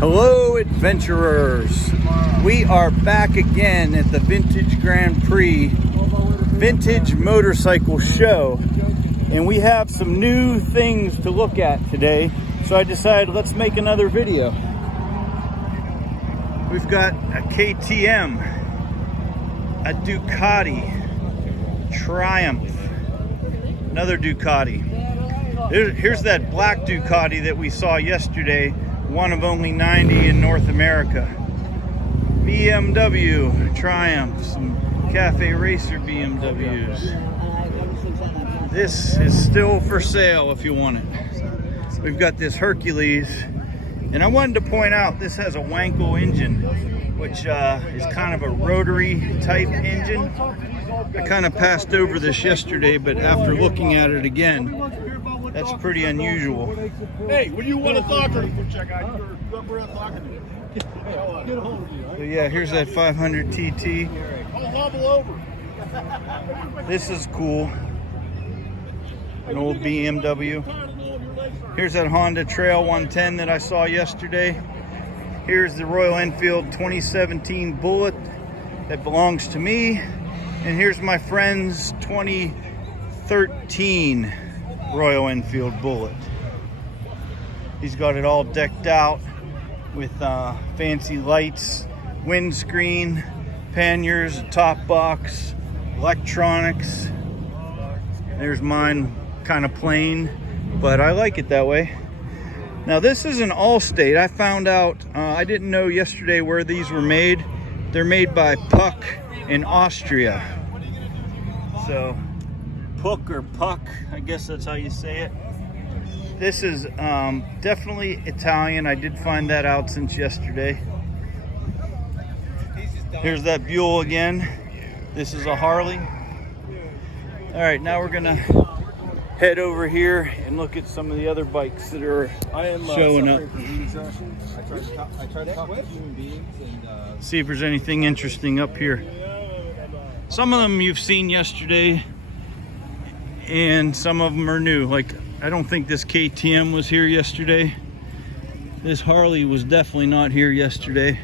Hello adventurers, we are back again at the Vintage Grand Prix Vintage Motorcycle Show, and we have some new things to look at today, so I decided let's make another video. We've got a KTM, a Ducati, Triumph, another Ducati. Here's that black Ducati that we saw yesterday, one of only 90 in North America. BMW, Triumph, some Cafe Racer BMWs. This is still for sale if you want it. We've got this Hercules, and I wanted to point out this has a Wankel engine, which is kind of a rotary type engine. I kind of passed over this yesterday, but after looking at it again, that's pretty unusual. Hey, when you want to talk to me, So yeah, here's that 500 TT. I'll hobble over. This is cool. An old BMW. Here's that Honda Trail 110 that I saw yesterday. Here's the Royal Enfield 2017 Bullet that belongs to me. And here's my friend's 2013 Royal Enfield Bullet. He's got it all decked out with fancy lights, windscreen, panniers, top box, electronics. There's mine, kind of plain, but I like it that way. Now this is an Allstate. I found out, I didn't know yesterday where these were made. They're made by Puck in Austria. So Puck or Puck, I guess that's how you say it. This is definitely Italian. I did find that out since yesterday. Here's that Buell again. This is a Harley. All right, now we're gonna head over here and look at some of the other bikes that are showing up. I try to talk to human beings and See if there's anything interesting up here. Some of them you've seen yesterday, and some of them are new. Like, I don't think this KTM was here yesterday. This Harley was definitely not here yesterday.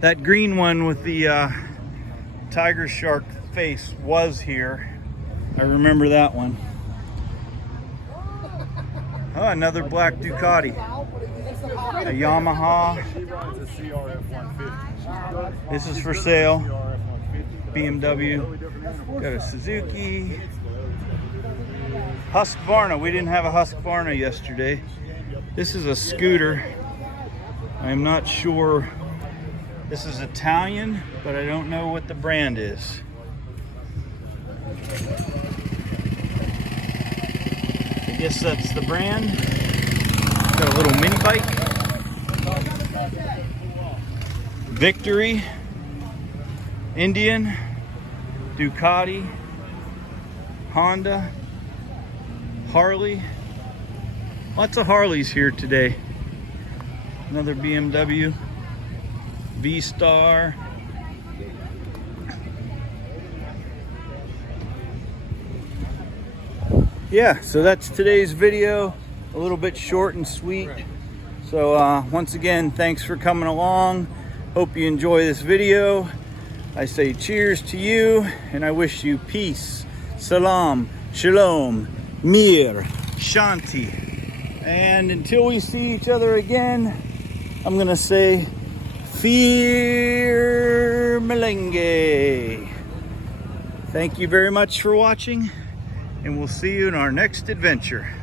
That green one with the tiger shark face was here. I remember that one. Oh, another black Ducati. A Yamaha. This is for sale. BMW. Got a Suzuki. Husqvarna. We didn't have a Husqvarna yesterday. This is a scooter. I'm not sure. This is Italian, but I don't know what the brand is. I guess that's the brand. Got a little mini bike. Victory. Indian. Ducati. Honda. Harley. Lots of Harleys here today. Another BMW. V-Star. Yeah, so that's today's video. A little bit short and sweet. So once again, thanks for coming along. Hope you enjoy this video. I say cheers to you, and I wish you peace, salam, shalom, mir, shanti. And until we see each other again, I'm gonna say Fear Melengue. Thank you very much for watching, and we'll see you in our next adventure.